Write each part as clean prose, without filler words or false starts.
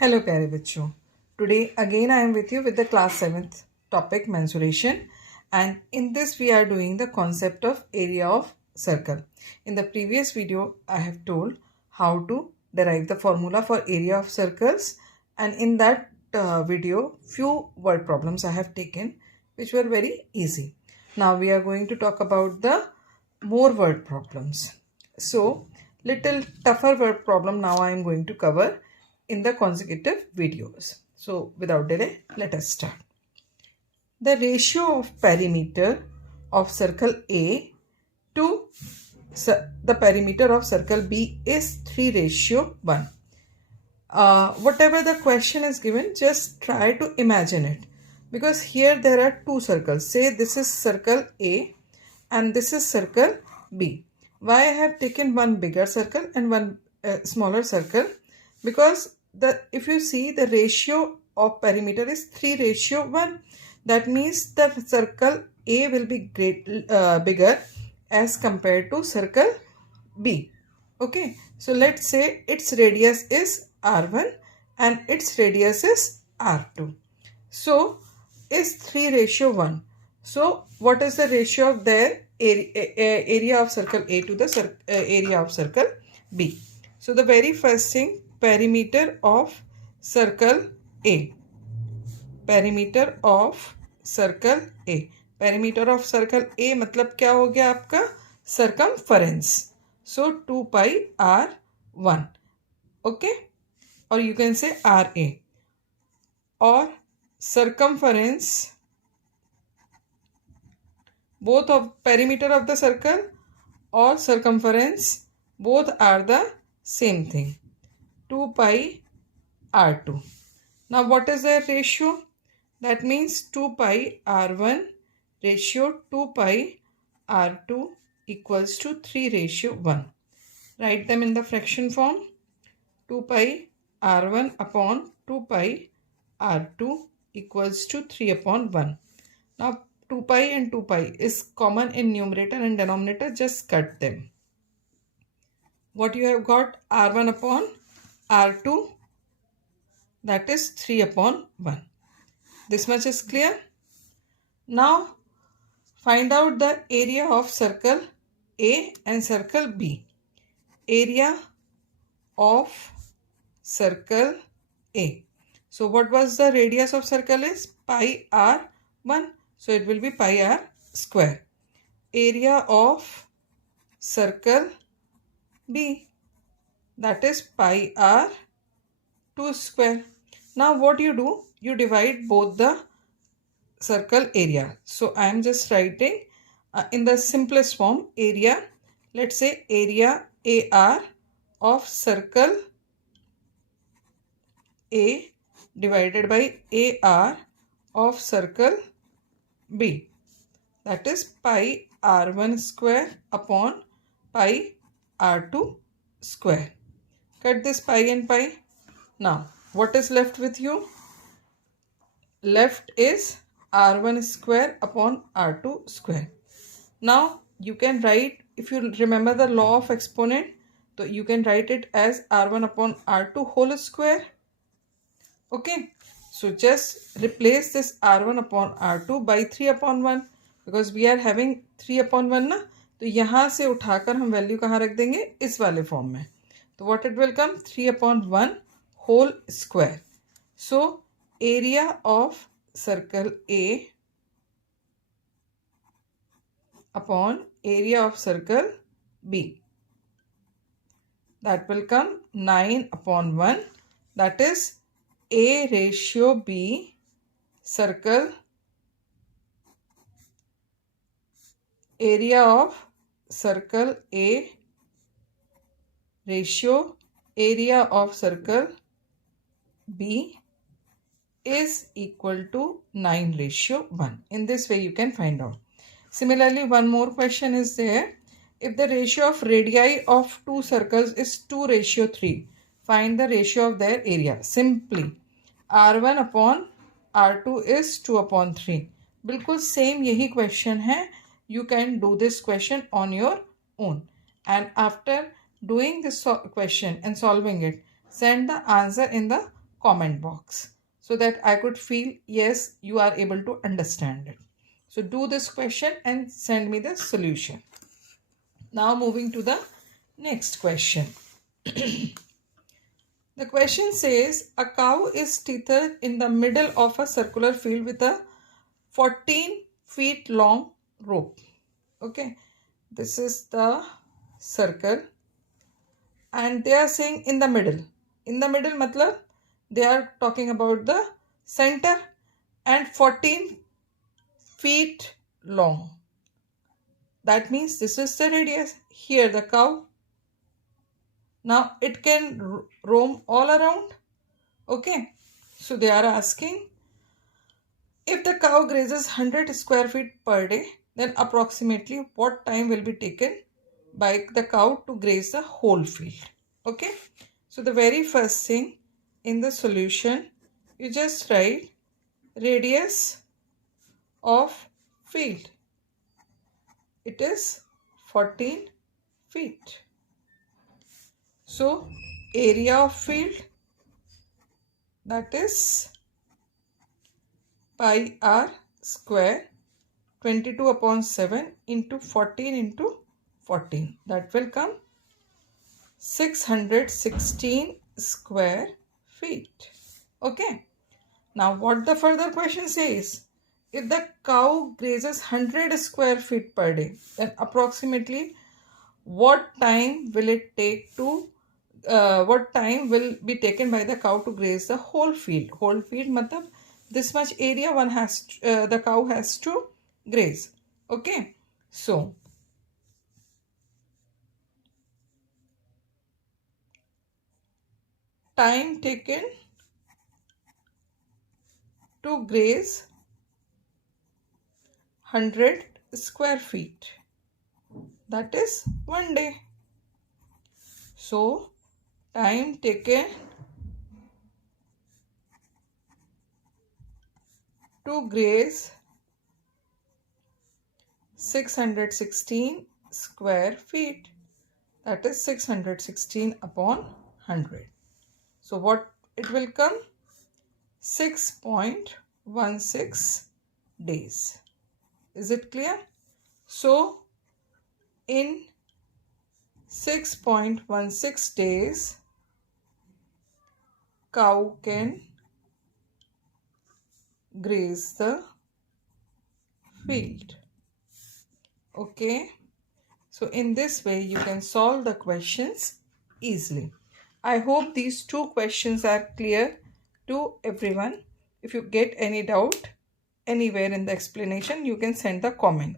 Hello प्यारे बच्चों. Today again I am with you with the class 7th topic mensuration, and in this we are doing the concept of area of circle. In the previous video I have told how to derive the formula for area of circles, and in that video few word problems I have taken which were very easy. Now we are going to talk about the more word problems. So little tougher word problem now I am going to cover in the consecutive videos. So without delay, let us start. The ratio of perimeter of circle A to the perimeter of circle B is 3:1. Whatever the question is given, just try to imagine it. Because here there are two circles. Say this is circle A and this is circle B. Why I have taken one bigger circle and one smaller circle? Because if you see the ratio of perimeter is 3:1. That means the circle A will be bigger as compared to circle B. Okay, so let's say its radius is R1 and its radius is R2. So is 3:1. So what is the ratio of their area of circle A to the area of circle B? So the very first thing, perimeter of circle A. Perimeter of circle A. Perimeter of circle A मतलब क्या हो गया आपका? Circumference. So 2 pi R1. Okay? Or you can say RA. Or circumference, both of perimeter of the circle or circumference, both are the same thing. 2 pi R2. Now what is the ratio? That means 2 pi R1 ratio 2 pi R2 equals to 3:1. Write them in the fraction form. 2 pi R1 upon 2 pi R2 equals to 3/1. Now 2 pi and 2 pi is common in numerator and denominator. Just cut them. What you have got? R1 upon R2, that is 3/1. This much is clear. Now find out the area of circle A and circle B. Area of circle A. So what was the radius of circle is? Pi R1. So it will be pi R square. Area of circle B, that is pi R2 square. Now what you do? You divide both the circle area. So I am just writing in the simplest form area. Let's say area AR of circle A divided by AR of circle B. That is pi R1 square upon pi R2 square. Cut this pi and pi. Now what is left with you? Left is R1 square upon R2 square. Now you can write, if you remember the law of exponent, so you can write it as R1 upon R2 whole square. Okay, so just replace this R1 upon R2 by 3/1 because we are having 3/1 ना, तो यहाँ से उठाकर हम value कहाँ रख देंगे? इस वाले फॉर्म में. तो what it will come? 3/1 whole square. So area of circle A upon area of circle B, that will come 9/1. That is A ratio B circle area of circle A ratio area of circle B is equal to 9:1. In this way you can find out. Similarly, one more question is there. If the ratio of radii of two circles is 2:3, find the ratio of their area. Simply R1 upon R2 is 2/3. बिल्कुल same यही question है. You can do this question on your own. And after doing this question and solving it, send the answer in the comment box so that I could feel yes, you are able to understand it. So do this question and send me the solution. Now moving to the next question. The question says a cow is tethered in the middle of a circular field with a 14 feet long rope. Okay, this is the circle and they are saying in the middle. In the middle matlab they are talking about the center and 14 feet long. That means this is the radius. Here the cow. Now it can roam all around. Okay. So they are asking if the cow grazes 100 square feet per day, then approximately what time will be taken by the cow to graze the whole field. Okay. So the very first thing in the solution, you just write radius of field. It is 14 feet. So area of field, that is pi r square 22 upon 7 into 14 into 14. That will come 616 square feet. Okay. Now what the further question says, if the cow grazes 100 square feet per day, then approximately what time will it take to what time will be taken by the cow to graze the whole field? Whole field matlab this much area one has to, the cow has to graze. Okay. So time taken to graze 100 square feet, that is 1 day. So time taken to graze 616 square feet, that is 616 upon 100. So what it will come? 6.16 days. Is it clear? So in 6.16 days, cow can graze the field. Okay. So in this way you can solve the questions easily. I hope these two questions are clear to everyone. If you get any doubt anywhere in the explanation, you can send the comment.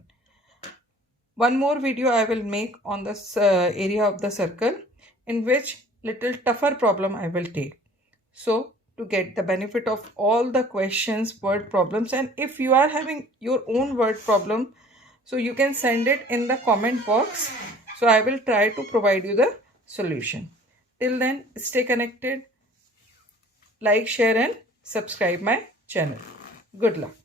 One more video I will make on this area of the circle, in which little tougher problem I will take. So to get the benefit of all the questions, word problems, and if you are having your own word problem, so you can send it in the comment box. So I will try to provide you the solution. Till then, stay connected, like, share and subscribe my channel. Good luck.